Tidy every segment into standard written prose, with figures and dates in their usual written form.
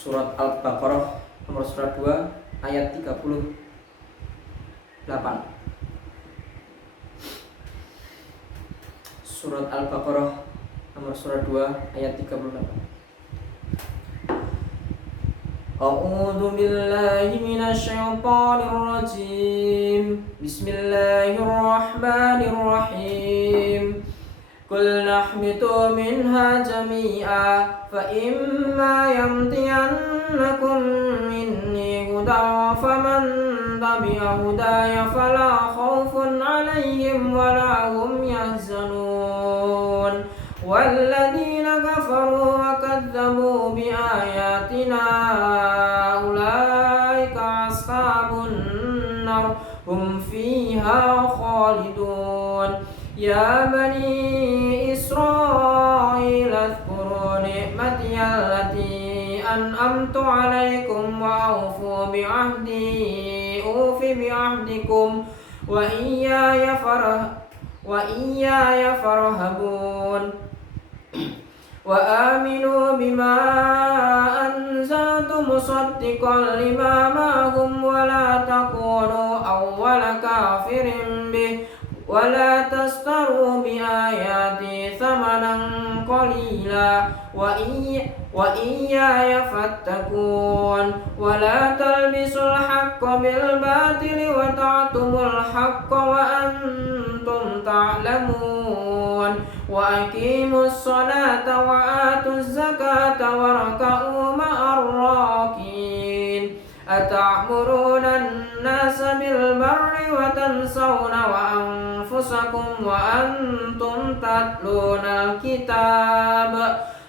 surat Al-Baqarah nomor surat 2 ayat 38. Surat Al-Baqarah nomor surat 2 ayat 38. A'udzu billahi minasy syaithanir rajim. Bismillahirrahmanirrahim. Qul nahbitu minha jami'a fa imma yamtiyannakum minni hudan faman tabi'a hudaya fala khaufun 'alaihim wala hum yahzanun. Walladzina kafaru wa kadzdzabu biayatina ulaika ashabun nar hum fiha khalidun. Ya bani Israil adhkuru ni'mati allati an'amtu 'alaikum wa awfu bi'ahdi ufi bi'ahdikum wa iyaya farhabun. Wa aminu bima anzaltu musaddiqan lima ma'ahum wa la takunu awwala kafirin bih wa la tastaru bi ayati thamanan qalila wa iyaya fattakun wa la talbisul haqqo bil batili wa ta'tumul haqqo wa antum ta'lamun wa aqimus salata wa atuz zakata wa rak'u ma'ar rakin. Ata'muruna an-nasa bil barri wa tansawna wa anfusakum wa antum tatluna al-kitab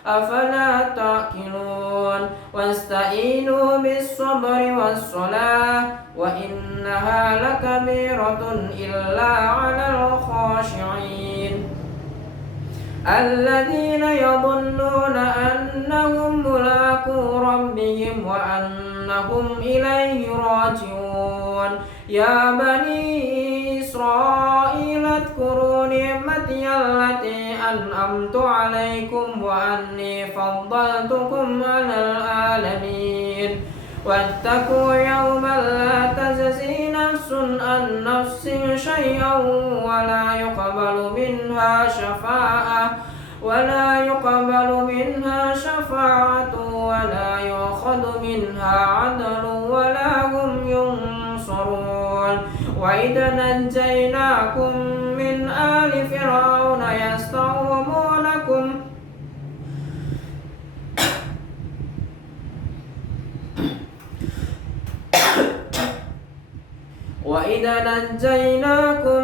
afala ta'qilun. Wasta'inu bis-sabri was-salah wa innaha lakabiratun illa 'alal khashi'in alladhina yadhunnuna annahum mulaqu rabbihim wa annahum ilayhi raji'un. Ya bani Israil adhkuru ni'mati allati an'amtu 'alaikum wa anni faddaltukum 'alal alamin. Wattaqu yawman la tajzi nafsun an nafsin shay'an wa la yuqbalu minha shafa'ah wa la yu'khadhu minha 'adlun wa la hum yunsarun. Wa idza najjaynakum min ali fir'auna yasta'umunakum وَإِذَا نَجَّيْنَاكُمْ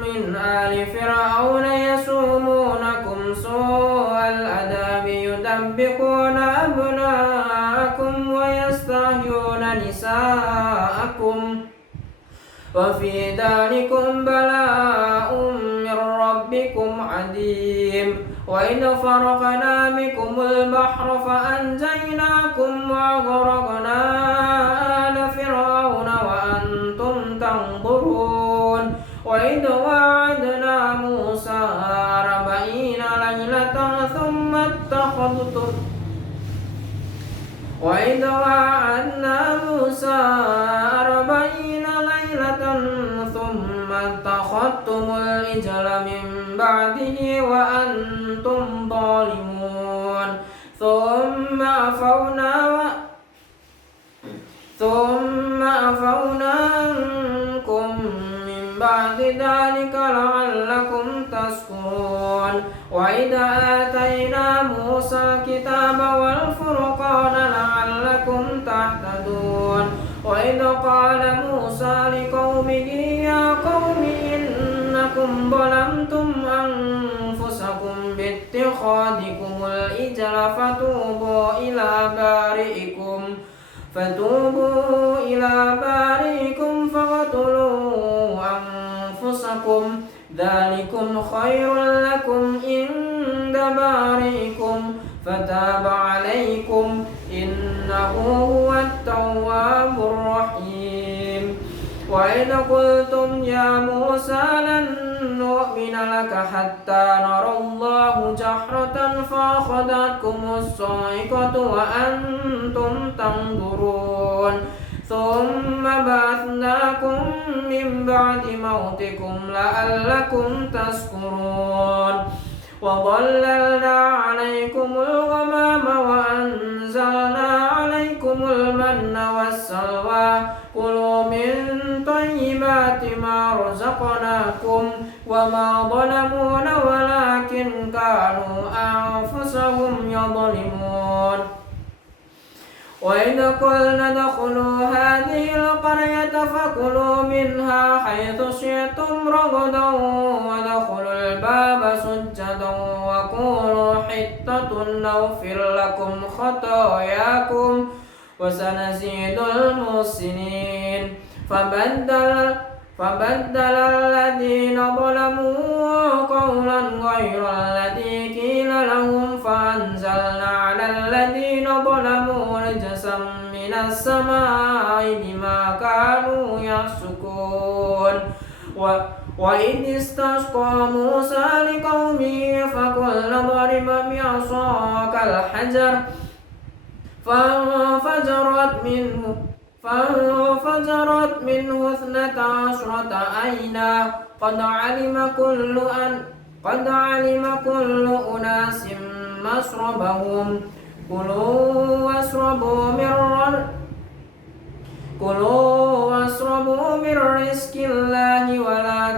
مِنْ آلِ فِرْعَوْنَ يَسُومُونَكُمْ سُوءَ الْعَذَابِ يُذَبِّحُونَ أَبْنَاءَكُمْ وَيَسْتَحْيُونَ نِسَاءَكُمْ وَفِي ذَلِكُمْ بَلَاءٌ مِّن رَّبِّكُمْ عَظِيمٌ. وَإِذْ فَرَقْنَا بِكُمُ الْبَحْرَ فَأَنجَيْنَاكُمْ وَأَغْرَقْنَا آلَ فِرْعَوْنَ وَأَنتُمْ تنظرون. وإذ وعدنا موسى 40 ليلة ثم اتخذتم العجل من بعده وأنتم ظالمون. ثم عفونا عنكم من بعد ذلك لعلكم تشكرون. وإذا آتينا موسى الكتاب والفرقان لعلكم تهتدون. وإذ قال موسى لقومه يا قوم إنكم ظلمتم أنفسكم باتخاذكم العجل فتوبوا إلى بارئكم فاقتلوا أنفسكم ذلكم خير لكم عند بارئكم فتاب عليكم إنه هو التواب الرحيم. وإذ قلتم يا موسى لن نؤمن لك حتى نرى الله جهرة فأخذتكم الصاعقة وأنتم تنظرون ثم بعثناكم من بعد موتكم لعلكم تشكرون وظللنا عليكم الغمام وأنزلنا عليكم المن والسلوى كلوا من طيبات ما رزقناكم وما ظلمونا ولكن كانوا أنفسهم يظلمون وإذ قلنا ادخلوا هذه القرية فكلوا منها حيث شئتم رغدا وادخلوا الباب سجدا وقولوا حطة نغفر لكم خطاياكم وسنزيد المحسنين فبدل الذين ظلموا قولا غير الذي قيل لهم فأنزلنا على الذين ظلموا رجسا من السماء بما كانوا يفسقون وإذ استسقى موسى لقومه فقلنا اضرب بعصاك الحجر فانفجرت منه 12 عينا قد علم كل أناس مشربهم كلوا واشربوا من رزق الله ولا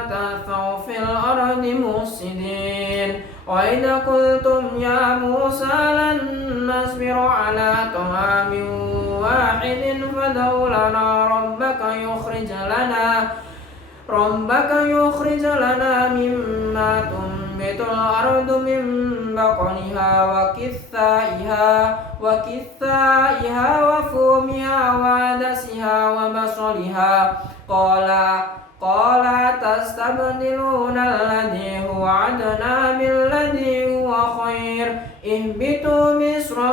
تعثوا في الأرض مفسدين وإذ قلتم يا موسى لن نصبر على طعام واحد فادع لنا ربك يخرج لنا مما تنبت الأرض من بقلها وكثائها وفومها وعدسها وبصلها قال تستبدلون الذي هو أدنى بالذي هو خير اهبطوا مصرا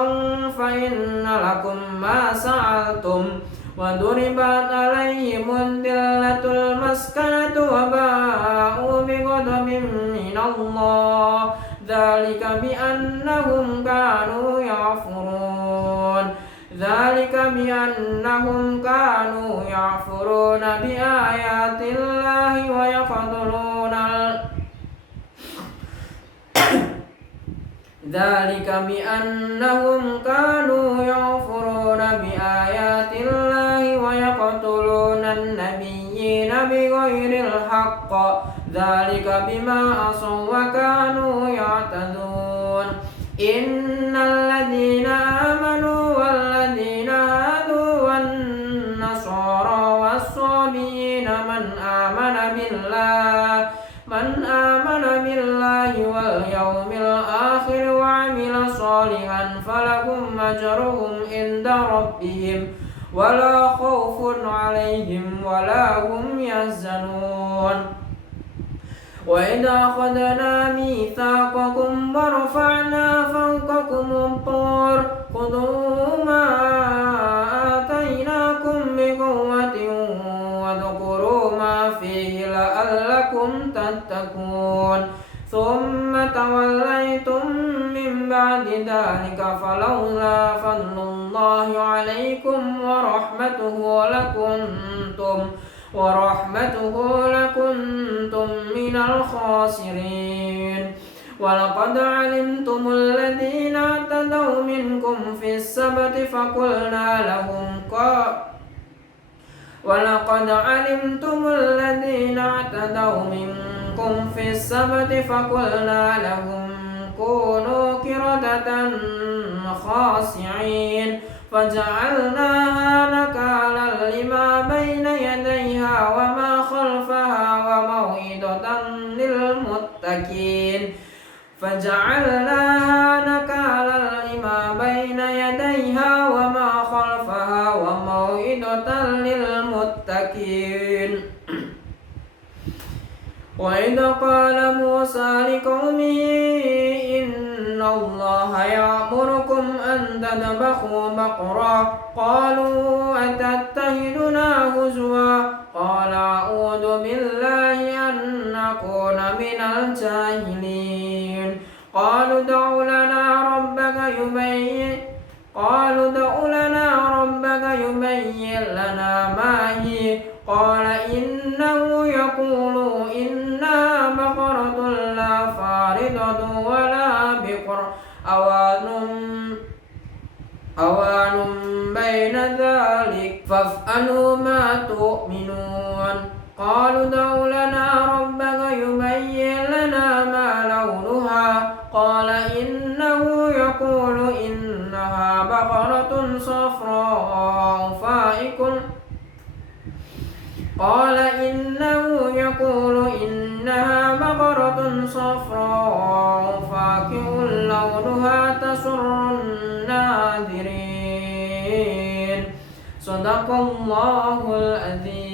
فإن لكم ما سألتم وضربت عليهم الذلة المسكنة وباءوا بغضب من الله ذلك بأنهم كانوا يعفرون بآيات الله ويقتلون النبيين بغير الحق ذلك بما عصوا وكانوا يعتدون إن الذين آمنوا والذين هادوا والنصارى والصابئين من آمن بالله واليوم الآخر وعمل صالحا فلهم أجرهم عند ربهم ولا خوف عليهم ولا هم يحزنون وإذا أخذنا ميثاقكم ورفعنا فوقكم الطور خذوا ما آتيناكم بقوة واذكروا ما فيه لعلكم تتقون ثم توليتم من بعد ذلك فلولا فضل الله عليكم ورحمته لكنتم من الخاسرين ولقد علمتم الذين اعتدوا منكم في السبت فقلنا لهم كونوا قردة خاسعين فجعلناها نكالا لما بين يديها وما خلفها وموعظة للمتقين وإذ قال موسى لقومه إن الله يأمركم أن تذبحوا بقرة قالوا أتتخذنا هزوا قال أعوذ بالله أن نكون من الجاهلين قالوا ادع لنا ربك يبين لنا ما هي قال إنه يقول إنها بقرة لا فارضة ولا بكر أوان بين ذلك فافعلوا ما تؤمنون قالوا ادع لنا ربك يبين لنا ما لونها قال إنه يقول إنها بقرة صفراء فاقع لونها تسر الناظرين صدق الله العظيم.